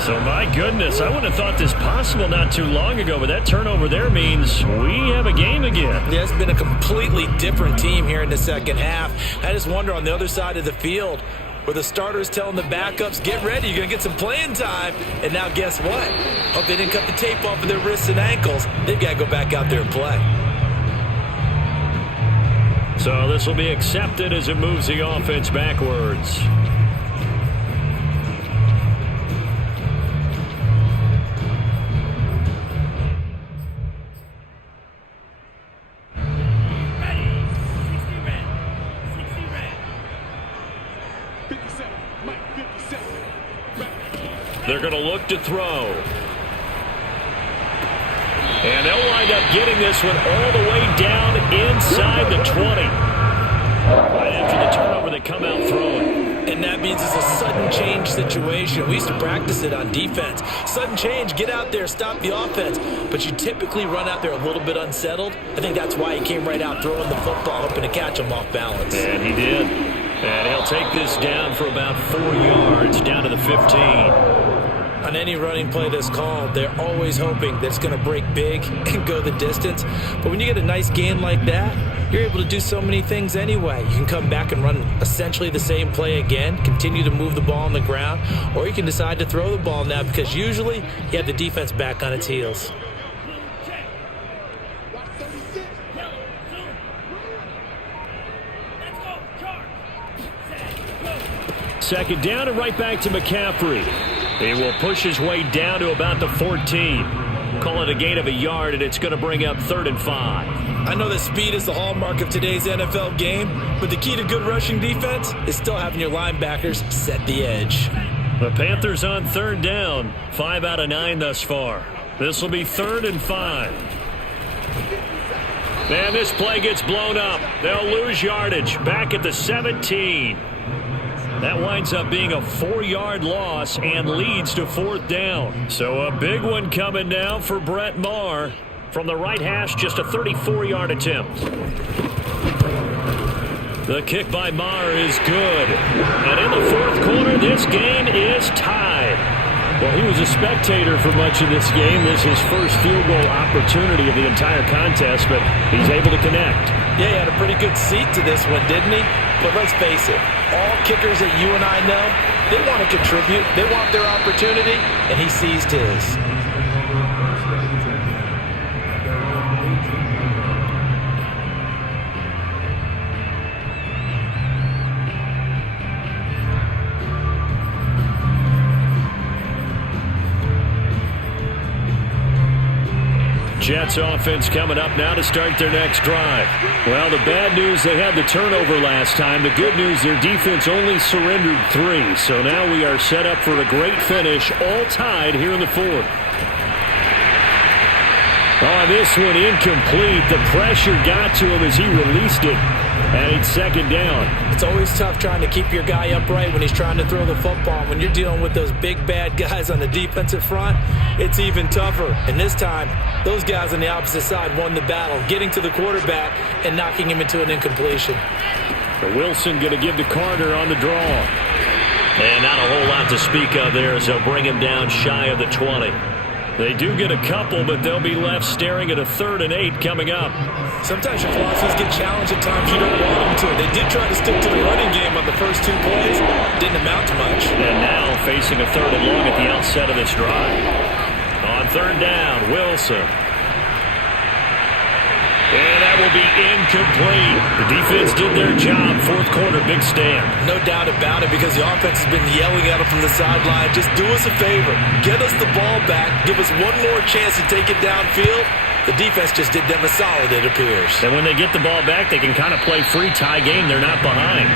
So, my goodness, I wouldn't have thought this possible not too long ago, but that turnover there means we have a game again. Yeah, it's been a completely different team here in the second half. I just wonder on the other side of the field where the starters telling the backups, get ready, you're going to get some playing time. And now guess what? Hope they didn't cut the tape off of their wrists and ankles. They've got to go back out there and play. So this will be accepted as it moves the offense backwards. They're going to look to throw. And they'll wind up getting this one all the way down inside the 20. Right after the turnover, they come out throwing. And that means it's a sudden change situation. We used to practice it on defense. Sudden change, get out there, stop the offense. But you typically run out there a little bit unsettled. I think that's why he came right out throwing the football, hoping to catch him off balance. And he did. And he'll take this down for about 4 yards, down to the 15. On any running play that's called, they're always hoping that it's going to break big and go the distance. But when you get a nice gain like that, you're able to do so many things anyway. You can come back and run essentially the same play again, continue to move the ball on the ground, or you can decide to throw the ball now because usually you have the defense back on its heels. Second down and right back to McCaffrey. He will push his way down to about the 14. Call it a gain of a yard, and it's going to bring up 3rd and 5. I know that speed is the hallmark of today's NFL game, but the key to good rushing defense is still having your linebackers set the edge. The Panthers on 3rd down, 5 out of 9 thus far. This will be 3rd and 5. And this play gets blown up. They'll lose yardage back at the 17. That winds up being a 4-yard loss and leads to 4th down. So a big one coming now for Brett Maher. From the right hash, just a 34-yard attempt. The kick by Maher is good. And in the 4th quarter, this game is tied. Well, he was a spectator for much of this game. This is his first field goal opportunity of the entire contest, but he's able to connect. Yeah, he had a pretty good seat to this one, didn't he? But let's face it, all kickers that you and I know, they want to contribute. They want their opportunity, and he seized his. Jets offense coming up now to start their next drive. Well, the bad news, they had the turnover last time. The good news, their defense only surrendered 3. So now we are set up for a great finish, all tied here in the 4th. Oh, this one incomplete. The pressure got to him as he released it. And it's second down. It's always tough trying to keep your guy upright when he's trying to throw the football. When you're dealing with those big, bad guys on the defensive front, it's even tougher. And this time, those guys on the opposite side won the battle, getting to the quarterback and knocking him into an incompletion. But Wilson going to give to Carter on the draw. And not a whole lot to speak of there as they'll bring him down shy of the 20. They do get a couple, but they'll be left staring at a 3rd and 8 coming up. Sometimes your philosophies get challenged at times you don't want them to. They did try to stick to the running game on the first 2 plays. Didn't amount to much. And now facing a 3rd and long at the outset of this drive. On 3rd down, Wilson. And that will be incomplete. The defense did their job. 4th quarter, big stand. No doubt about it, because the offense has been yelling at them from the sideline. Just do us a favor. Get us the ball back. Give us one more chance to take it downfield. The defense just did them a solid, it appears. And when they get the ball back, they can kind of play free tie game. They're not behind.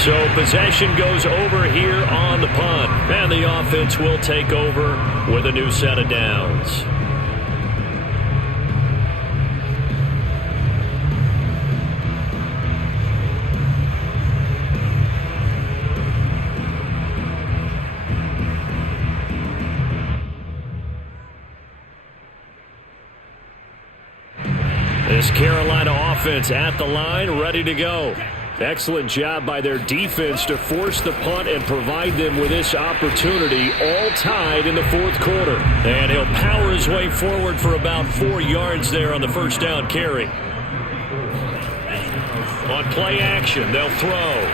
So possession goes over here on the punt. And the offense will take over with a new set of downs. This Carolina offense at the line, ready to go. Excellent job by their defense to force the punt and provide them with this opportunity, all tied in the 4th quarter. And he'll power his way forward for about 4 yards there on the first down carry. On play action, they'll throw.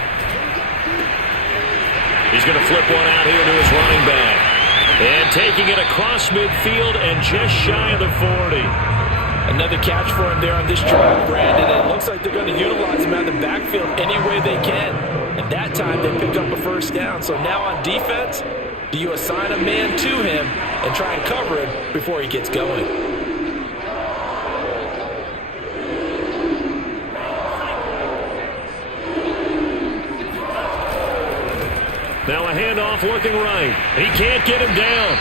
He's going to flip one out here to his running back. And taking it across midfield and just shy of the 40. Another catch for him there on this drive, Brandon. And it looks like they're going to utilize him out of the backfield any way they can. And that time they pick up a first down. So now on defense, do you assign a man to him and try and cover him before he gets going? Now a handoff looking right. He can't get him down.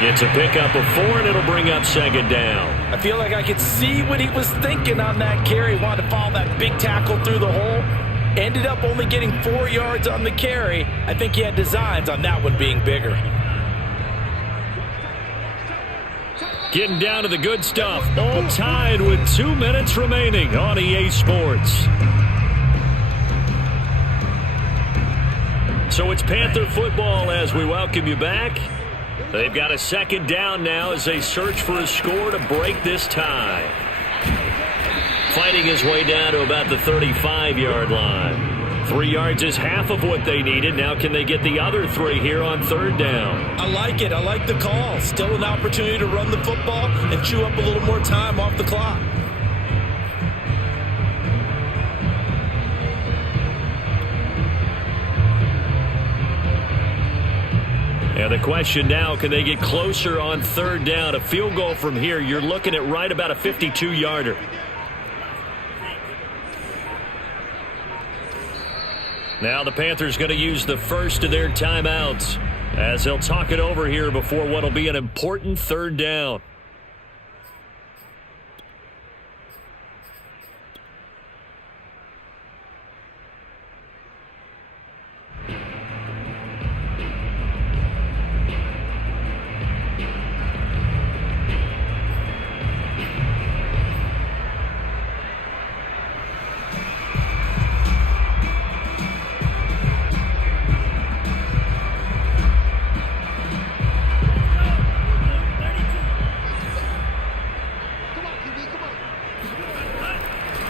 It's a pickup of 4, and it'll bring up second down. I feel like I could see what he was thinking on that carry. Wanted to follow that big tackle through the hole. Ended up only getting 4 yards on the carry. I think he had designs on that one being bigger. Getting down to the good stuff. All tied with 2 minutes remaining on EA Sports. So it's Panther football as we welcome you back. They've got a second down now as they search for a score to break this tie. Fighting his way down to about the 35-yard line. 3 yards is half of what they needed. Now can they get the other 3 here on 3rd down? I like it. I like the call. Still an opportunity to run the football and chew up a little more time off the clock. And the question now, can they get closer on 3rd down? A field goal from here, you're looking at right about a 52-yarder. Now the Panthers going to use the first of their timeouts as they'll talk it over here before what will be an important 3rd down.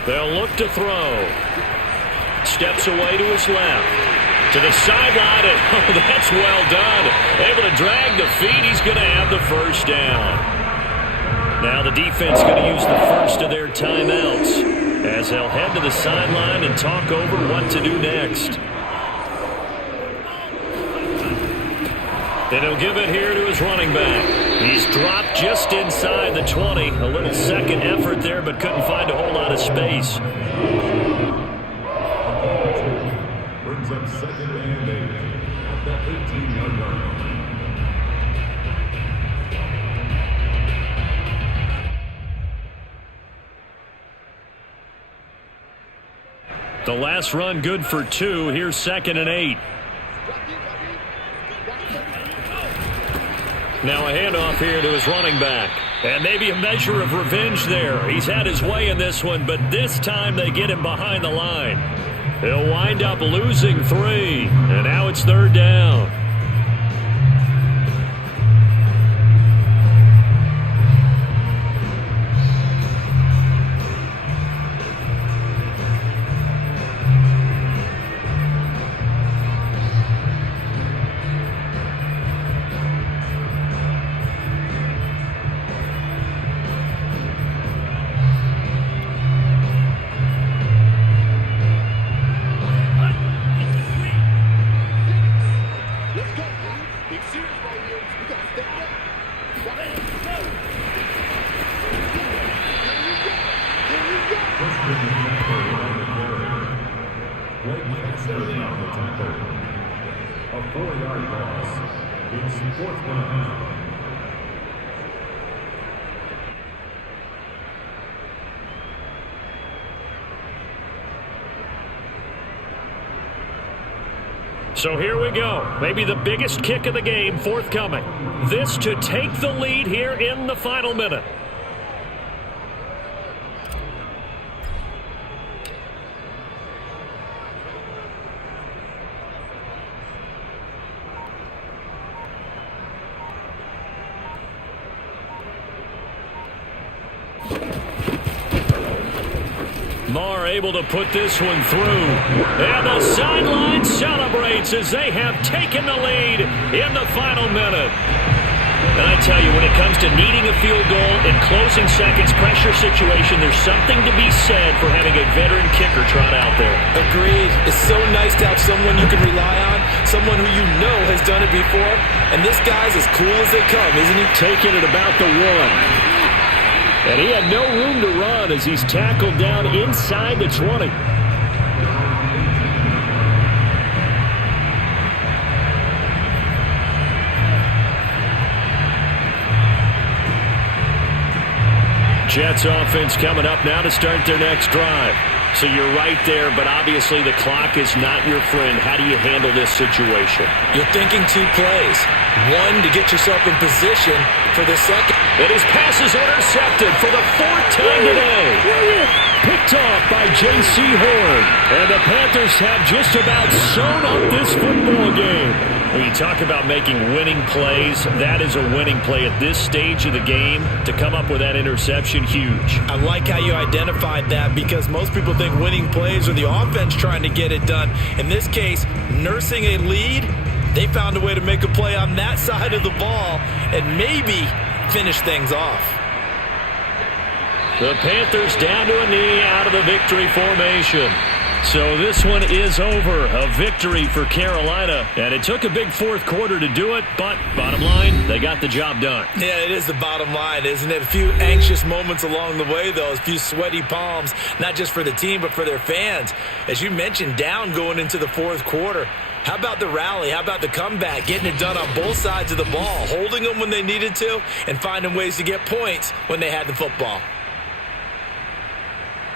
They'll look to throw. Steps away to his left. To the sideline, and oh, that's well done. Able to drag the feet. He's going to have the first down. Now the defense going to use the first of their timeouts as they'll head to the sideline and talk over what to do next. And he'll give it here to his running back. He's dropped just inside the 20. A little second effort there, but couldn't find a whole lot of space. Brings up 2nd and 8 at the 18-yard line. The last run good for 2. Here's 2nd and 8. Now a handoff here to his running back. And maybe a measure of revenge there. He's had his way in this one, but this time they get him behind the line. He'll wind up losing 3. And now it's 3rd down. A 4-yard loss. It's 4th down. So here we go. Maybe the biggest kick of the game forthcoming. This to take the lead here in the final minute. Marr able to put this one through. And the sideline celebrates as they have taken the lead in the final minute. And I tell you, when it comes to needing a field goal in closing seconds, pressure situation, there's something to be said for having a veteran kicker trot out there. Agreed. It's so nice to have someone you can rely on, someone who you know has done it before. And this guy's as cool as they come, isn't he? Taking it about the 1. And he had no room to run as he's tackled down inside the 20. Jets offense coming up now to start their next drive. So you're right there, but obviously the clock is not your friend. How do you handle this situation? You're thinking 2 plays. 1 to get yourself in position for the second. And his pass is intercepted for the 4th time today. Picked off by J.C. Horn. And the Panthers have just about sewn up this football game. When you talk about making winning plays, that is a winning play at this stage of the game. To come up with that interception, huge. I like how you identified that because most people think winning plays are the offense trying to get it done. In this case, nursing a lead, they found a way to make a play on that side of the ball and maybe finish things off. The Panthers down to a knee out of the victory formation. So this one is over. A victory for Carolina. And it took a big 4th quarter to do it, but bottom line, they got the job done. Yeah, it is the bottom line, isn't it? A few anxious moments along the way, though. A few sweaty palms, not just for the team, but for their fans. As you mentioned, down going into the 4th quarter. How about the rally? How about the comeback? Getting it done on both sides of the ball. Holding them when they needed to and finding ways to get points when they had the football.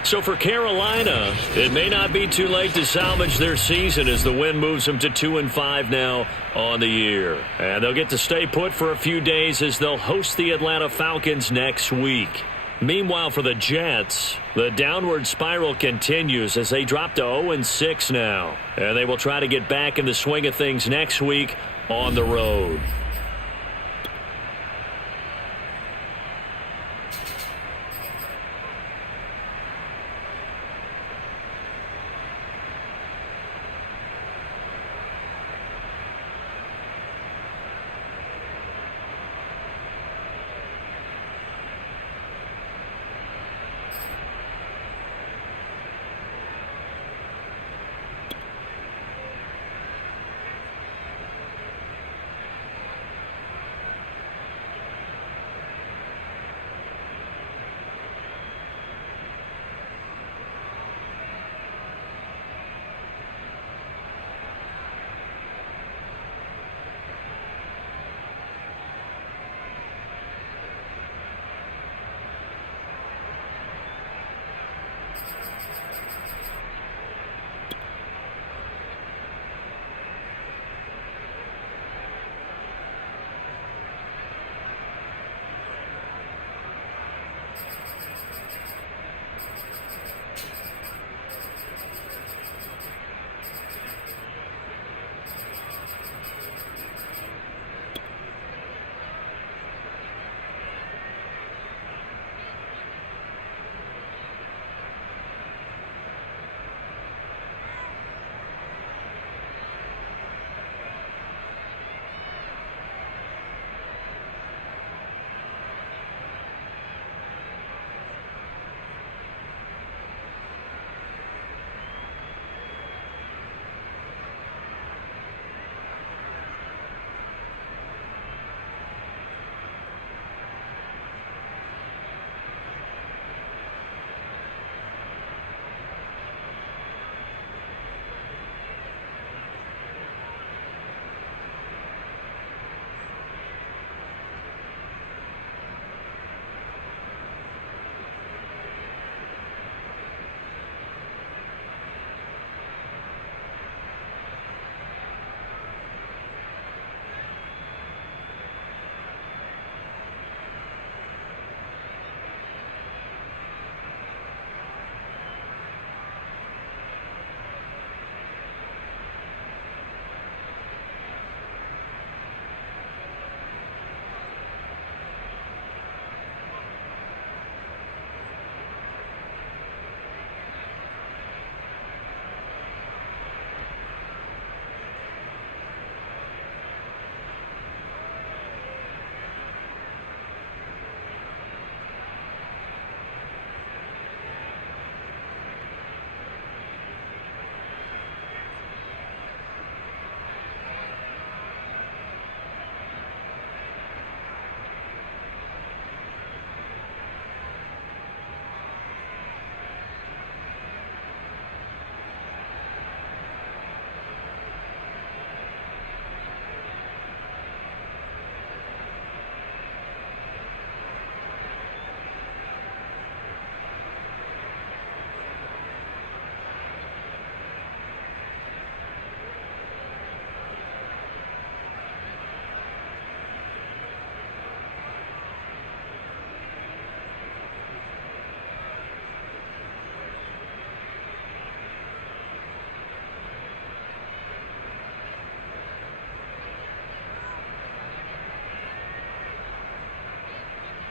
So for Carolina, it may not be too late to salvage their season as the win moves them to 2-5 now on the year. And they'll get to stay put for a few days as they'll host the Atlanta Falcons next week. Meanwhile, for the Jets, the downward spiral continues as they drop to 0-6 now. And they will try to get back in the swing of things next week on the road.